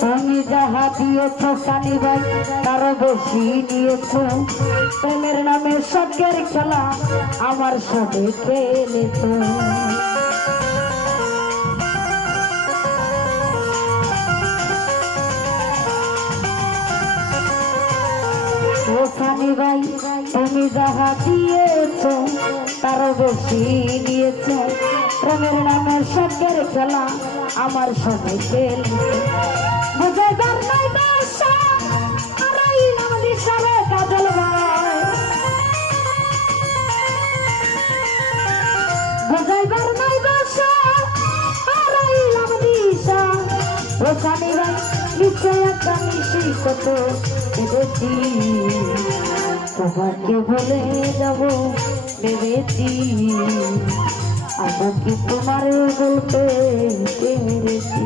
তুমি যাহা দিয়েছ সানি ভাই তারও বেশি দিয়েছ। প্রেমের নামে স্বর্গের খেলা আমার সাথে খেলেছ। ও সানি ভাই তুমি যাহা দিয়েছ তারও বেশি নিয়েছ। প্রেমের নামে স্বর্গের খেলা আমার সাথে খেলেছ। বুঝাইবার নাই বাসা হারাইলাম দিশারে কাজল ভাই। বুঝাইবার নাই বাসা হারাইলাম দিশা। ও সানি ভাই নিশ্চয় একটা নিশি কত ভেবেছি তোমাকে বলে যাব ভেবেছি। আমাকে তোমার বলতে পেরেছি।